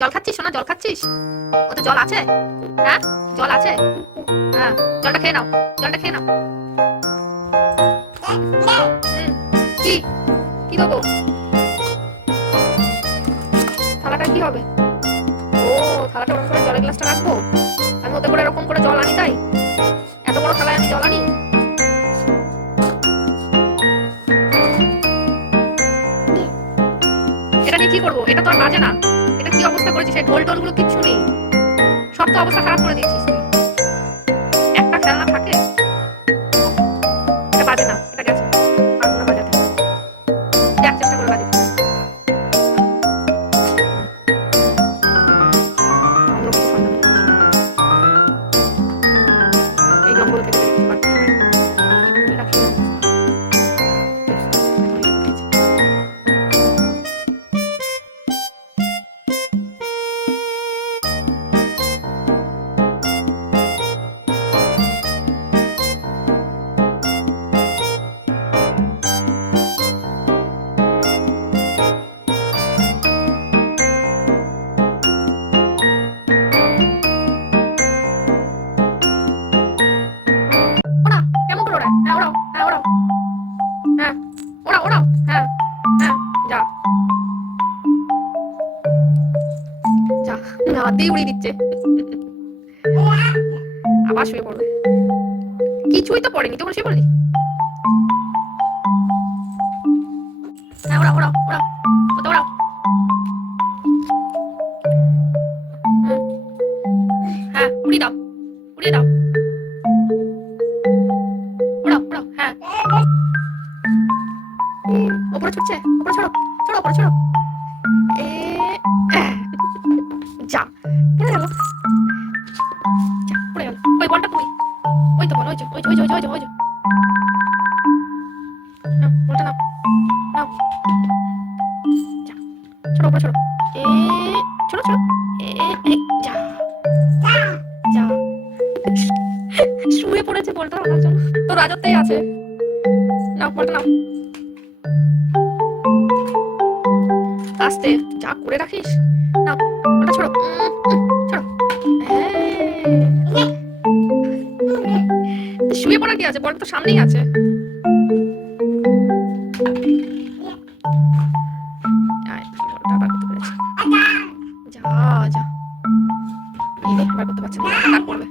জল খাচ্ছিস সোনা? জল খাচ্ছিস? ওতে জল আছে? হ্যাঁ, জল আছে? হ্যাঁ, জলটা খেয়ে নাও, জলটা খেয়ে নাও। কি কি দেবো? থালাটা কি হবে? ও, থালাটা ওরকম করে জলের গ্লাসটা রাখবো? আমি ওতে করে এরকম করে জল আনি তাই? এত বড় থালায় আমি জল আনি? এটা নিয়ে কি করবো? এটা তো আর বাজে না। এটা কি অবস্থা করেছিস? এই ঢোল টোল গুলো কিচ্ছু নেই, সব তো অবস্থা খারাপ করে দিয়েছিস তুই। একটা খেলনা থাকে? এটা বাজে না, এটা গেছে, পারবো না বাজাতে। দেখ চেষ্টা করে বাজে। অন্য কিছু সন্ধান করছি। এই জঙ্গল থেকে যদি কিছু বার করতে পারি। এই ফুলটা খেয়ে নাও। ব্যাস, এখন এটা পেয়েছি। ওরা কেমন করে ওড়ায়? হ্যাঁ ওড়াও, হ্যাঁ ওড়াও, হ্যাঁ ওড়াও ওড়াও, হ্যাঁ হ্যাঁ, যা যা, হাত দিয়ে উড়িয়ে দিচ্ছে। আবার শুয়ে পড়বে। কিছুই তো পড়েনি, তখন শুয়ে পড়লি। হ্যাঁ ওড়াও ওড়াও ওড়াও, ওতে ওড়াও। হুম, হ্যাঁ উড়িয়ে দাও, উড়িয়ে দাও, ওড়াও ওড়াও, হ্যাঁ। ওপরে ছুটছে, ওপরে ছড়ো, ছড়ো ওপরে ছড়ো। এ আহ, যা, পড়ে গেল, যা পড়ে গেল। ওই বলটা কই? ওই তো বল, ওই যে ওই যে ওই যে ওই যে ওই যে, নাও বলটা নাও, নাও, যা, ছড়ো ওপরে ছড়ো। এ ছড়ো ছড়ো, এ এ, যা যা, শুয়ে পড়েছে বলটা আনার জন্য, তো রাজত্বেই আছে। নাও বলটা নাও, আস্তে, যা করে রাখিস। নাও বলটা ছড়ো, ছড়ো। হ্যাঁ, শুয়ে পড়া কি আছে, বলটা তো সামনেই আছে। আয়, বলটা বার করতে পেরেছি। যা যা, এই রে, বার করতে পারছি না, কাক পড়বে।